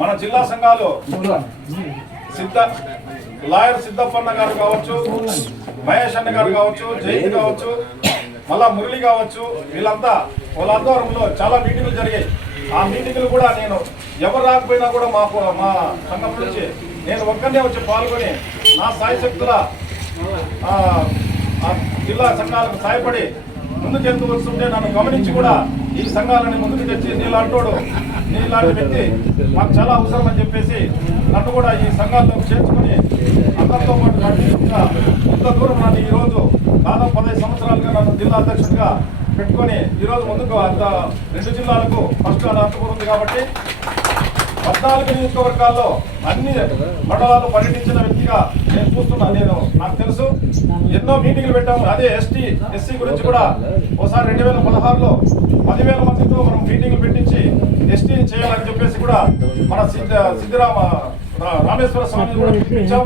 మన జిల్లా సంఘాలు లాయర్ సిద్ధప్పన్న గారు కావచ్చు, మహేష్ అన్న గారు కావచ్చు, జయంత్ కావచ్చు, మళ్ళా మురళి కావచ్చు, వాళ్ళ ఆధ్వర్యంలో చాలా మీటింగులు జరిగాయి. ఆ మీటింగులు కూడా నేను ఎవరు రాకపోయినా కూడా మా సంఘం నుంచి నేను ఒక్కనే వచ్చి పాల్గొని నా సాయశక్తుల జిల్లా సంఘాలకు సాయపడి ముందుకెళ్తూ వస్తుంటే నన్ను గమనించి కూడా ఈ సంఘాలని ముందుకు తెచ్చి నీలాంటి వ్యక్తి మాకు చాలా అవసరం అని చెప్పేసి నన్ను కూడా ఈ సంఘాల్లో చేర్చుకుని అందరితో పాటు ఇంత దూరం నన్ను ఈరోజు దాదాపు 15 సంవత్సరాలుగా నన్ను జిల్లా అధ్యక్షుడిగా పెట్టుకొని ఈరోజు ముందుకు అంత 2 జిల్లాలకు ఫస్ట్ అనంతపురం ఉంది కాబట్టి 14 నియోజకవర్గాల్లో అన్ని మండలాలు పర్యటించిన వ్యక్తిగా నేను చూస్తున్నాను. నాకు తెలుసు ఎన్నో మీటింగ్లు పెట్టాము. అదే ఎస్సీ గురించి కూడా ఒకసారి 2016లో 10,000 మందితో మనం మీటింగ్లు పెట్టించి ఎస్టీని చేయాలని చెప్పేసి కూడా మన రామేశ్వర స్వామి కూడా పిలిపించాం.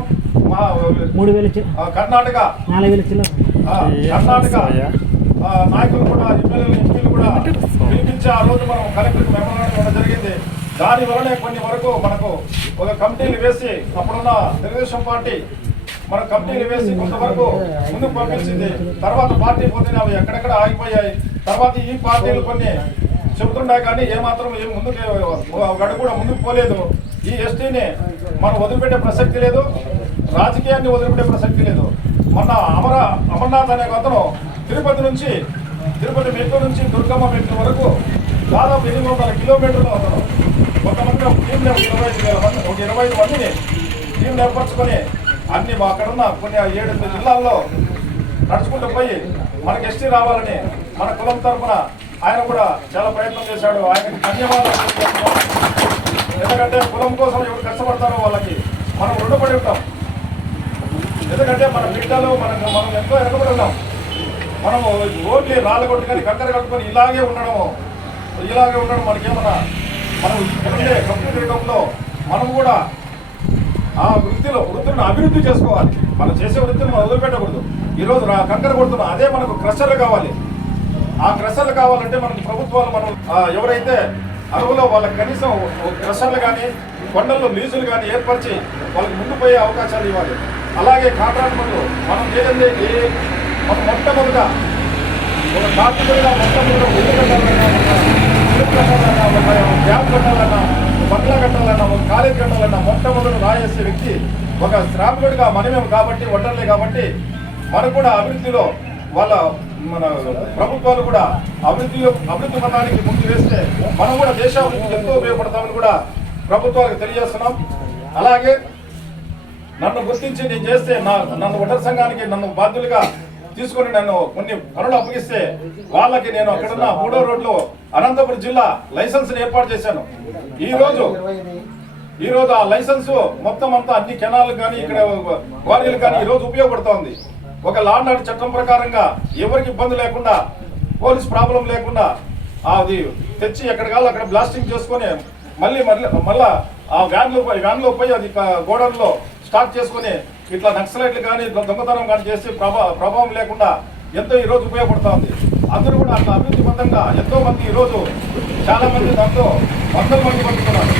కర్ణాటక నాయకులు కూడా ఎంపీలు కూడా పిలిపించి ఆ రోజు మనం కలెక్టర్కి మెమోరాండం ఇవ్వడం జరిగింది. దాని వలనే కొన్ని వరకు మనకు ఒక కమిటీలు వేసి అప్పుడున్న తెలుగుదేశం పార్టీ మన కమిటీలు వేసి కొంతవరకు ముందుకు పంపించింది. తర్వాత పార్టీ పోతే అవి ఎక్కడెక్కడ ఆగిపోయాయి. తర్వాత ఈ పార్టీలు కొన్ని చెబుతున్నాయి కానీ ఏమాత్రం ముందుకు గడువు కూడా ముందుకు పోలేదు. ఈ ఎస్టీని మనం వదిలిపెట్టే ప్రసక్తి లేదు, రాజకీయాన్ని వదిలిపెట్టే ప్రసక్తి లేదు. మొన్న అమర్నాథ్ అనే అతను తిరుపతి మెట్రో నుంచి దుర్గమ్మ మెట్రో వరకు దాదాపు 800 కిలోమీటర్లు అతను కొంతమంది టీం 25 మందిని టీం ఏర్పరచుకొని అన్ని అక్కడున్న కొన్ని 7 జిల్లాల్లో నడుచుకుంటూ పోయి మనకి ఎస్టీ రావాలని మన కులం తరఫున ఆయన కూడా చాలా ప్రయత్నం చేశాడు. ఆయనకి ధన్యవాదాలు. ఎందుకంటే కులం కోసం ఎవరు కష్టపడతారో వాళ్ళకి మనం రుణపడి ఉంటాం. ఎందుకంటే మన బిడ్డలు మనం ఎంతో వెనకబడి ఉన్నాం. మనము ఓట్లే రాళ్ళగొట్టు కానీ కంకర కట్టుకొని ఇలాగే ఉండడం మనకేమన్నా మనం ఇక్కడే కంప్యూటర్ యుగంలో మనం కూడా ఆ వృత్తిని అభివృద్ధి చేసుకోవాలి. మనం చేసే వృత్తిని మనం వదిలిపెట్టకూడదు. ఈరోజు కంకర కొడుతున్నాం, అదే మనకు క్రషర్లు కావాలి. ఆ క్రషర్లు కావాలంటే మనకు ప్రభుత్వాలు మనం ఎవరైతే అరువులో వాళ్ళకి కనీసం క్రషర్లు కానీ కొండల్లో లీజులు కానీ ఏర్పరిచి వాళ్ళకి ముందు పోయే అవకాశాలు ఇవ్వాలి. అలాగే కాంట్రాక్ట్ పనులు మనం ఏదంటే మొట్టమొదట ఒక కార్మికుడిగా మొట్టమొదట ఇల్లు కట్టాలన్నా, ఒక డ్యామ్ కట్టాలన్నా, బంగ్లా కట్టాలన్నా, ఒక కాలేజ్ కట్టాలన్నా మొట్టమొదటి రాయేసే వ్యక్తి ఒక శ్రామికుడిగా మనమేము కాబట్టి ఒంటరిలే కాబట్టి మనకు కూడా అభివృద్ధిలో మన ప్రభుత్వాలు కూడా అభివృద్ధి పథకానికి ముందు వేస్తే మనం కూడా దేశాభివృద్ధికి ఎంతో ఉపయోగపడతామని కూడా ప్రభుత్వాలకు తెలియజేస్తున్నాం. అలాగే నన్ను గుర్తించి నేను చేస్తే నన్ను ఒంటరి సంఘానికి నన్ను బాధ్యులుగా తీసుకొని నన్ను కొన్ని పనులు అప్పగిస్తే వాళ్ళకి నేను అక్కడున్న 3వ రోడ్లో అనంతపురం జిల్లా లైసెన్స్ ఏర్పాటు చేశాను. ఈ రోజు ఆ లైసెన్స్ మొత్తం అంతా అన్ని కెనాలు కానీ ఇక్కడ క్వారీలు కానీ ఈ రోజు ఉపయోగపడుతోంది. ఒక లా అండ్ ఆర్డర్ చట్టం ప్రకారంగా ఎవరికి ఇబ్బంది లేకుండా, పోలీస్ ప్రాబ్లం లేకుండా అది తెచ్చి ఎక్కడికాళ్ళు అక్కడ బ్లాస్టింగ్ చేసుకొని మళ్ళా ఆ వ్యాన్లో పోయి అది గోడౌన్లో స్టాక్ చేసుకుని ఇట్లా నక్సలైట్లు కానీ దొంగతనం కానీ చేసి ప్రభావం లేకుండా ఎంతో ఈరోజు ఉపయోగపడుతుంది. అందరూ కూడా అట్లా అభివృద్ధిబద్ధంగా ఎంతో మంది ఈరోజు చాలా మంది దాంట్లో 100 మంది పడుతున్నారు.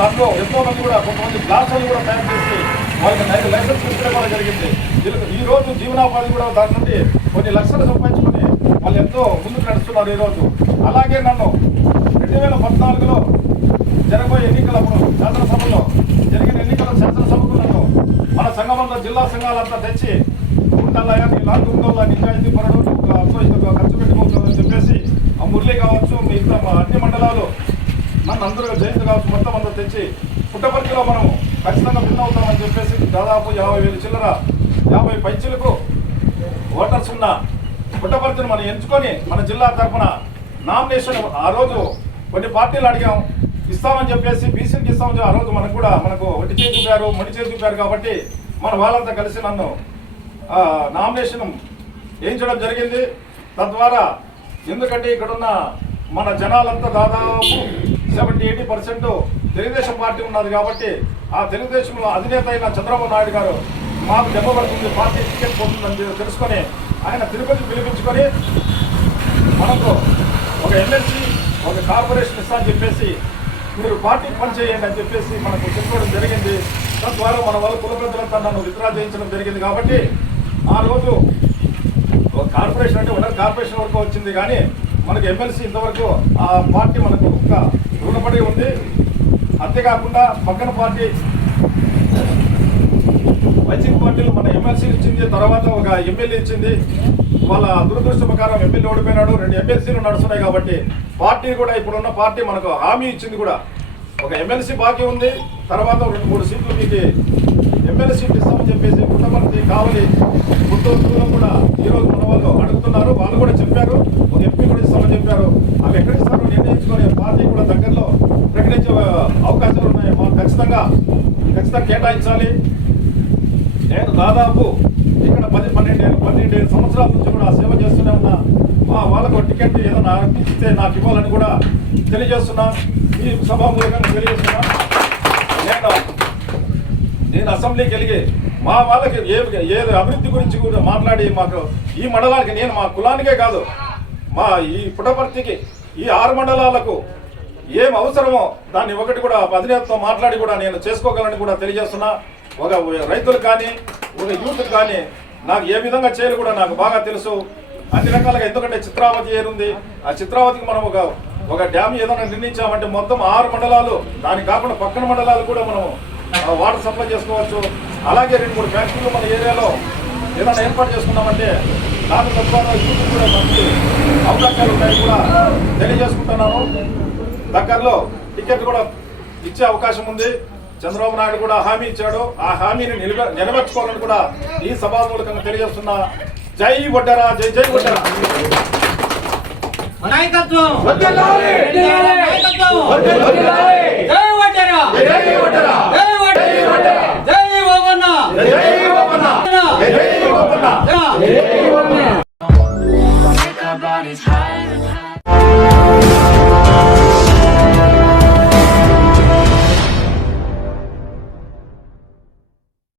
దాంట్లో ఎంతో మంది కూడా కొంతమంది బ్లాస్టర్లు కూడా తయారు చేసి వాళ్ళకి లైసెన్స్ ఇచ్చడం కూడా జరిగింది. ఈ రోజు జీవనోపాధి కూడా దాని నుండి కొన్ని లక్షలు సంపాదించుకుని వాళ్ళు ఎంతో ముందుకు నడుస్తున్నారు ఈరోజు. అలాగే నన్ను 2014లో జరగబోయే ఎన్నికలప్పుడు శాసనసభకు నన్ను మన సంఘమంతా జిల్లా సంఘాలంతా తెచ్చి ఉండాలయా ఇలాంటి ఉండాలా నిజాయితీ పరడు ఖర్చు పెట్టుకోవద్దని చెప్పేసి ఆ మురళి కావచ్చు మిగతా అన్ని మండలాలు నన్ను అందరూ జయంతి కావచ్చు మొత్తం అందరూ తెచ్చి పుట్టపర్తిలో మనం ఖచ్చితంగా భిన్న అవుతామని చెప్పేసి దాదాపు 50,000 చిల్లర 50 పైచీలకు ఓటర్స్ ఉన్న పుట్టపర్తిని మనం ఎంచుకొని మన జిల్లా తరఫున నామినేషన్ ఆ రోజు కొన్ని పార్టీలు అడిగాం, ఇస్తామని చెప్పేసి బీసీకి ఇస్తామని ఆ రోజు మనకు ఒట్టి చేతి చూపారు, మొండి చేతి చూపారు కాబట్టి మన వాళ్ళంతా కలిసి నన్ను నామినేషన్ వేయించడం జరిగింది. తద్వారా ఎందుకంటే ఇక్కడున్న మన జనాలంతా దాదాపు 70-80% తెలుగుదేశం పార్టీ ఉన్నది కాబట్టి ఆ తెలుగుదేశంలో అధినేత అయిన చంద్రబాబు నాయుడు గారు మాకు దెబ్బపడుతుంది, పార్టీ టికెట్ పోతుందని తెలుసుకొని ఆయన తిరుపతి పిలిపించుకొని మనకు ఒక ఎమ్మెల్సీ ఒక కార్పొరేషన్ ఇస్తా అని చెప్పేసి మీరు పార్టీకి పని చేయండి అని చెప్పేసి మనకు చెప్పడం జరిగింది. తద్వారా మన వాళ్ళ కుల పెద్దలంతా నన్ను విత్డ్రా చేయించడం జరిగింది. కాబట్టి ఆ రోజు కార్పొరేషన్ అంటే ఉన్న కార్పొరేషన్ వరకు వచ్చింది, కానీ మనకు ఎమ్మెల్సీ ఇంతవరకు ఆ పార్టీ మనకు ఒక రుణపడి ఉంది. అంతేకాకుండా పక్కన పార్టీ వైసీపీ పార్టీలు మన ఎమ్మెల్సీ ఇచ్చింది, తర్వాత ఒక ఎమ్మెల్యే ఇచ్చింది. వాళ్ళ దురదృష్ట ప్రకారం ఎమ్మెల్యే ఓడిపోయినాడు, 2 ఎమ్మెల్సీలు నడుస్తున్నాయి. కాబట్టి పార్టీ కూడా ఇప్పుడున్న పార్టీ మనకు హామీ ఇచ్చింది కూడా, ఒక ఎమ్మెల్సీ బాకీ ఉంది, తర్వాత 2-3 సీట్లు మీకు ఎమ్మెల్యే సీట్లు ఇస్తామని చెప్పేసి పుట్టపర్తి కావలి గుంటూరు కూడా ఈరోజు మన వాళ్ళు అడుగుతున్నారు. వాళ్ళు కూడా చెప్పారు, ఒక ఎంపీ కూడా ఇస్తామని చెప్పారు. అవి ఎక్కడ ఇస్తారో నిర్ణయించుకొని పార్టీ కూడా దగ్గరలో ప్రకటించే అవకాశాలు ఉన్నాయి. మనం ఖచ్చితంగా కేటాయించాలి. నేను దాదాపు ఇక్కడ 12 సంవత్సరాల నుంచి కూడా సేవ చేస్తూనే ఉన్నా. వాళ్ళకు టికెట్ ఏదైనా ఇస్తే నాకు ఇవ్వాలని కూడా తెలియజేస్తున్నా. ఈ సభామూలంగా తెలియజేస్తున్నా. నేను అసెంబ్లీకి వెళ్ళి మా వాళ్ళకి ఏది అభివృద్ధి గురించి కూడా మాట్లాడి, మాకు ఈ మండలానికి, నేను మా కులానికే కాదు, మా ఈ పుట్టపర్తికి ఈ 6 మండలాలకు ఏం అవసరమో దాన్ని ఒకటి కూడా అధినేతతో మాట్లాడి కూడా నేను చేసుకోగలని కూడా తెలియజేస్తున్నా. ఒక రైతులకు కానీ ఒక యూత్కి కానీ నాకు ఏ విధంగా చేయాలి కూడా నాకు బాగా తెలుసు అన్ని రకాలుగా. ఎందుకంటే చిత్రావతి ఏరుంది, ఆ చిత్రావతికి మనం ఒక డ్యామ్ ఏదైనా నిర్మించామంటే మొత్తం 6 మండలాలు, దానికి కాకుండా పక్కన మండలాలు కూడా మనం వాటర్ సప్లై చేసుకోవచ్చు. అలాగే 2-3 ఫ్యాక్టరీలు మన ఏరియాలో ఏదైనా ఏర్పాటు చేసుకున్నామంటే దాని తద్వారా యూత్ కూడా మంచి అవకాశాలు ఉన్నాయి కూడా తెలియజేసుకుంటున్నాను. దగ్గరలో టికెట్ కూడా ఇచ్చే అవకాశం ఉంది. చంద్రబాబు నాయుడు కూడా హామీ ఇచ్చాడు, ఆ హామీని నెరవేర్చుకోవాలని కూడా ఈ సభామూలకంగా తెలియజేస్తున్నా. జై వడ్డెర, జై జై వడ్డెర. నాయకత్వం జై వడ్డెర.